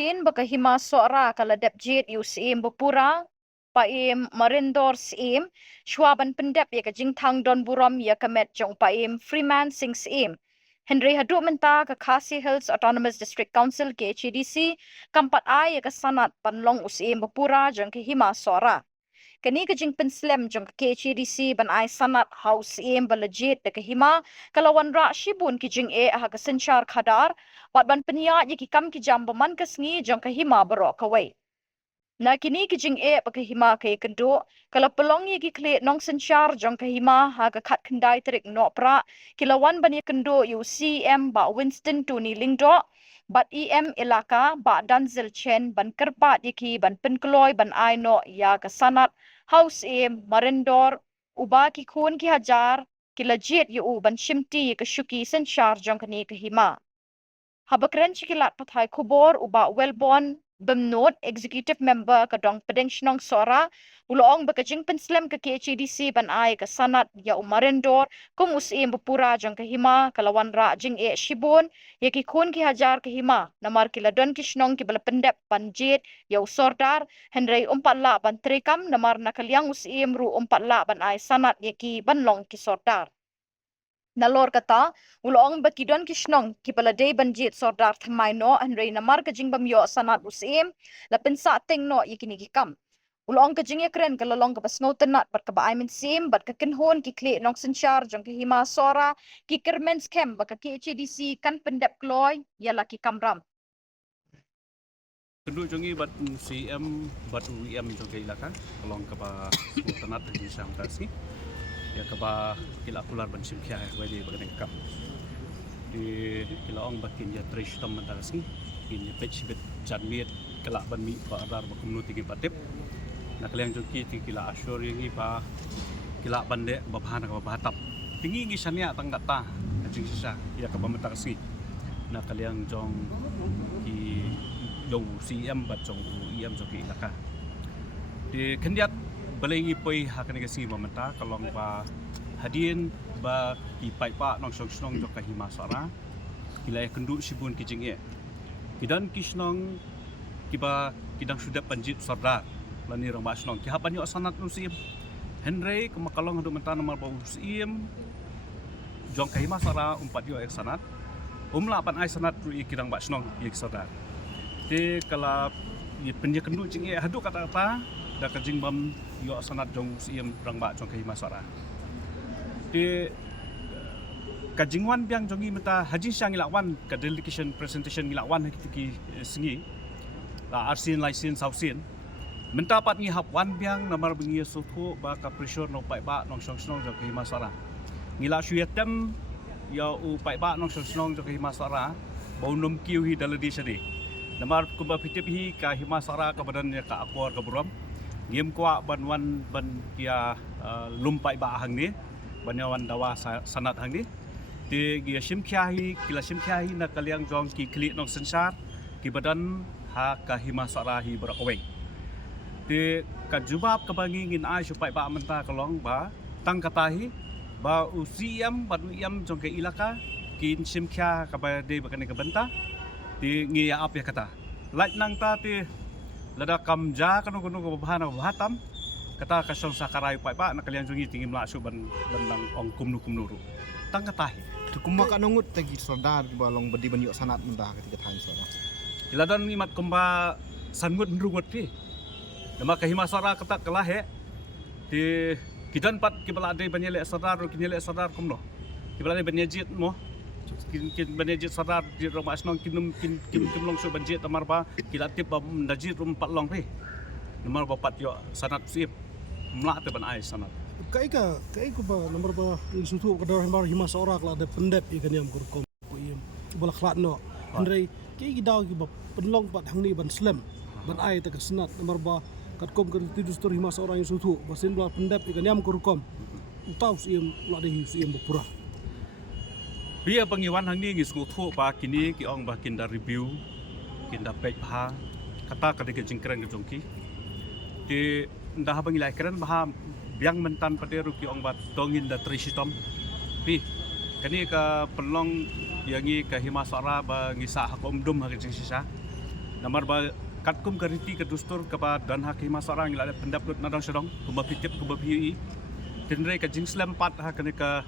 Din bakahima suara kaladap jit usim bupura paim marindor sim shwaban pendap ya kajing thang don buram ya kamet jong paim Freeman Sing sim Henry hadu menta ka Khasi Hills Autonomous District Council ke HDC kampat ay ya kasanat panlong usim bupura jong kahima suara kani kajing penslam jong ke HDC ban ay sanat house im balajit de kahima kalawan ra shibun kijing ha kasenchar khadar pat ban penia ye ki kam ki jam baman kasngi jong kahima baro kawai na kini kijing pakahima kay kendo kala pelong ye ki kle nong senchar jong kahima ha ka khat khandai trik no pra kilawan ban ye kendo UCM ba Winston Tuni Lingdo bat EM elaka ba Danzel Chen ban kerpat ye ki ban penkloy ban aino ya ka sanat house marindor uba ki khun ki hajar kilajit yu ban shimti ye ka shuki senchar jong kani kahima habakren chikilat pathai kubor uba Wellborn Bemnot executive member kadong pedeng shnong sora ulong bakajing penslam ke KHDC ban ai ka sanat ya umarendor kum usim bupura jong kahima kalawan ra jing shibun ya ki khun ki hajar kahima namar kiladon ki shnong ki bala pendep panjit ya sordar henry la ban trekam namar nakaliang usim ru la ban ai sanat ya ki banlong ki sordar nalor kata ulong bakidon kishnong kipalade banjit sordar thamai no anrei namar kajing bamyo sanat usim la pensa teng no yikini kikam ulong kajing yakren kalalong ka pasngo tenat bat ka baay min sim bat ka kinhon ki kle nong senchar jong ki hima sora ki kermens kem baka ki HDC kan pendep kloy yala ki kamram Penduduk jongi bat CM bat UIM jong kay ilaka kalong ka ba tenat di samtasi ya kaba kila kular ban simkia wadi bagane kam di kila ong bakin ya trish tam mandasi in ya pech bit janmiet kala ban mi ba dar ba community ki patip na kaliang joki ti kila ashur yang pa kila bande ba bahana ka bahatap tingi gi sania tanggata jing sisa ya kaba matasi na kaliang jong ki jong CM bat jong UIM joki ilaka di kendiat balengi poi hakane kasi mamenta kalong ba hadin ba ipai pa nong song jok kahima sara kilai kendu sibun kijing kidan kisnong kiba kidang sudah panjit sardar lani rong ba snong ki hapan yo sanat nusim henry kemakalong hadu menta nomor ba usim jong kahima sara umpat yo ek sanat umla pan ai sanat ru kidang ba snong yek sardar de kala penje kendu jing hadu kata-kata da kajing bam yo sanat jong siem rang ba jong kahima sara di kajingwan biang jongi meta haji syang ilawan ka delegation presentation ilawan ki singi la arsin laisin sausin menta pat ngi hap wan biang namar bingi sotho ba ka pressure no pai ba nong song song jong kahima sara ngila shuyatem ya u pai ba nong song song jong kahima sara baunum kiu hi daladi sadi namar kumba pitip hi ka hima sara ka badan ya ka akwar ka buram ngim kwa banwan ban kia lumpai ba hang ni banyawan dawa sanat hang ni ti gia simkhiahi kila simkhiahi na kaliang jong ki kli nong sensar ki badan ha ka hima sarahi berakawai ti ka jubab ka bangi ngin ai supai ba menta kalong ba tang katahi ba usiam ba uiam jong ke ilaka kin simkhia ka ba de bakane ka benta ti ngi ap ya kata lait nang ta ti lada kamja kanu ko bahana bahatam kata kasong sakarai pai pa nakalian jungi tingin mlasu ban nang ong kumnu ru tang katahi kumma ka nongut tagi sordar balong bedi banyo sanat mentah ketika than sora iladan imat kumba sangut nrungut ti nama kahima sara kata kelahe di kidan pat kibala ade banyele sardar kinyele sardar kumno kibala ade banyejit mo kin banejit sadar di rumah asnong kin long so banjit tamar ba kilatip ba najit rum patlong pe nomor ba pat yo sanat sip mla te ban ai sanat kai ko ba nomor ba sutu kadar himar hima sora kala de pendep ikan yam kurkom ko yam bola khlat no andre kai gidaw gi ba penlong pat hangni ban slam ban ai ta sanat nomor ba kat kom kan tidu stor hima sora yang sutu basin bola pendep ikan yam kurkom utau sim la de sim pura Bia pengiwan hang ni ngis nguthu pa kini ki ong ba kinda review kinda pek ha kata ka de jingkren ke jongki ti ndah bangilai keren bah biang mentan paderu ki ong ba tongin da trisitom pi kani ka pelong yangi ka himasara ba ngisa hakom dum ha jing sisa Namar ba katkum kariti ke dustur kapa dan hak hima seorang ila pendap nadang sedong kumba pikip kumba piui tinre ka jing slam pat ha kene ka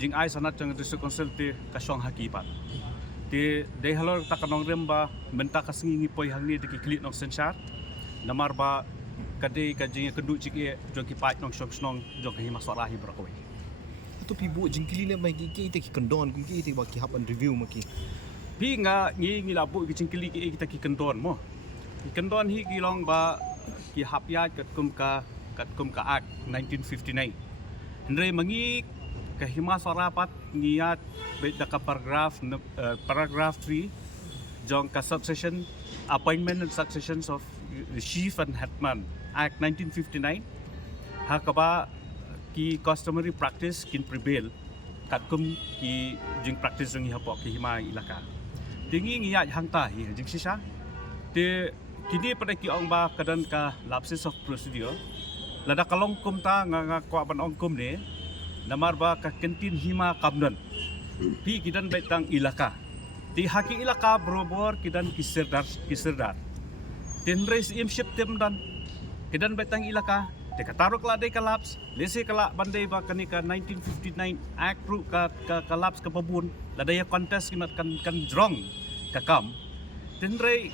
jing ai sanat jang district council te ka syong haki pat te de halor takanong remba menta ka singi poi hangni de ki klit nong sensar namar ba kade ka jing kendu jike jong ki pat nong syong snong jong ka hima seorang hi brakoi Itu pibu jingkili le mai ki te ki kendon kum ki te ba ki hap an review ma ki. pi nga ngi labu ki cingkili ki kita ki kendon mo ki kendon hi ki long ba ki hapya kat kum ka act 1959 Henry mangi ka hima sarapat niat beda ka paragraph 3 jong ka succession appointment and successions of the chief and hetman act 1959 hakaba ki customary practice kin prevail kat kum ki jing practice jong hapok ki hima ilaka tingi ngiya hangta hi jing sisa te kini pada ki ong ba kadan ka lapses of procedure lada kalong kum ta nga kwa ban ong kum ne namar ba ka kentin hima kamdan pi kidan betang ilaka ti haki ilaka berobor kidan kiserdar tenres im ship tem dan kidan betang ilaka te katarok la de kalaps lese kala bandai ba kanika 1959 act ru ka kalaps ka babun lada ya contest kimat kan drong kakam tenre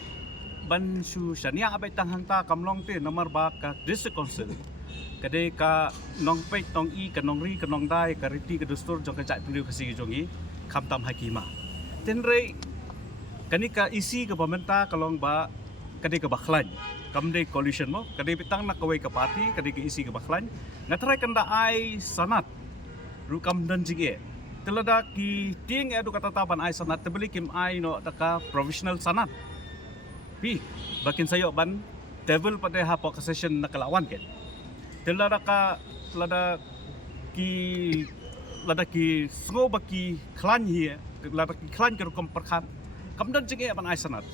ban su shania abai tang hangta kamlong te namar ba ka district council kade ka nong pei tong i ka nong ri ka nong dai ka riti ka dustur jong ka jai pendiu kasi jongi kamtam hakima tenre kanika isi ka pamenta kalong ba kade ka bakhlan kamde coalition mo kade bitang nakaway ka party kade ka isi ka bakhlan ngatray kanda ai sanat ru kamdan jige telada ki ting edu katataban ai sanat tebeli kim ai no taka provisional sanat pi bakin sayo ban table pada hapo ka session nakalawan ket telada ki sngo baki klan hi lada ki klan ke kom perkhat kamdan jige ban ai sanat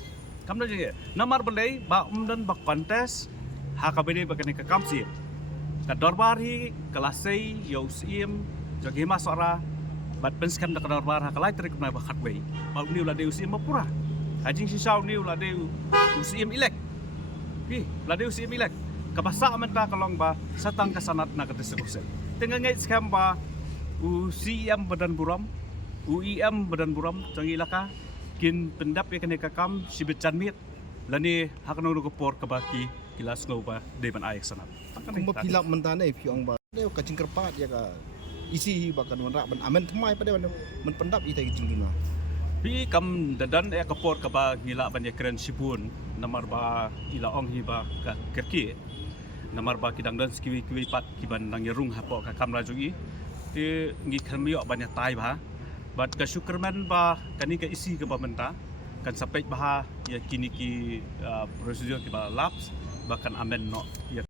kamdan jige namar belai ba umdan ba kontes ha kabede bakan ka kamsi ka dorbar hi kelasai yo sim jogi masora bat penskan da dorbar ha kalai trik na ba khatwei ba niu la de usim mapura hajing si sau niu la de usim ilek pi la de usim ilek kabasa amenta kalong ba satang kasanat na ka distribution tengangait skam ba UCM Badan Buram UIM Badan Buram jong ilaka kin pendap ya kene kakam sibet janmit lani hakno ko por kabaki kilas ngo ba deban ayak sanat Kum ba pilap mentane pi ong ba. De ka jingkerpat ya ka isi ba kan rak ban amen thmai pada men pendap ita jingkina. pi kam dadan ya kapor kaba ngila ban ya keren sibun namar ba ila ong hi ba ka kerki namar ba kidang dan skiwi pat kiban nang yerung hapo ka kam rajugi ti ngi khamio ban ya tai ba bat ka syukurman ba kani ka isi ka pamenta kan sampai bah ya kini ki prosedur ki ba laps bahkan amen no ya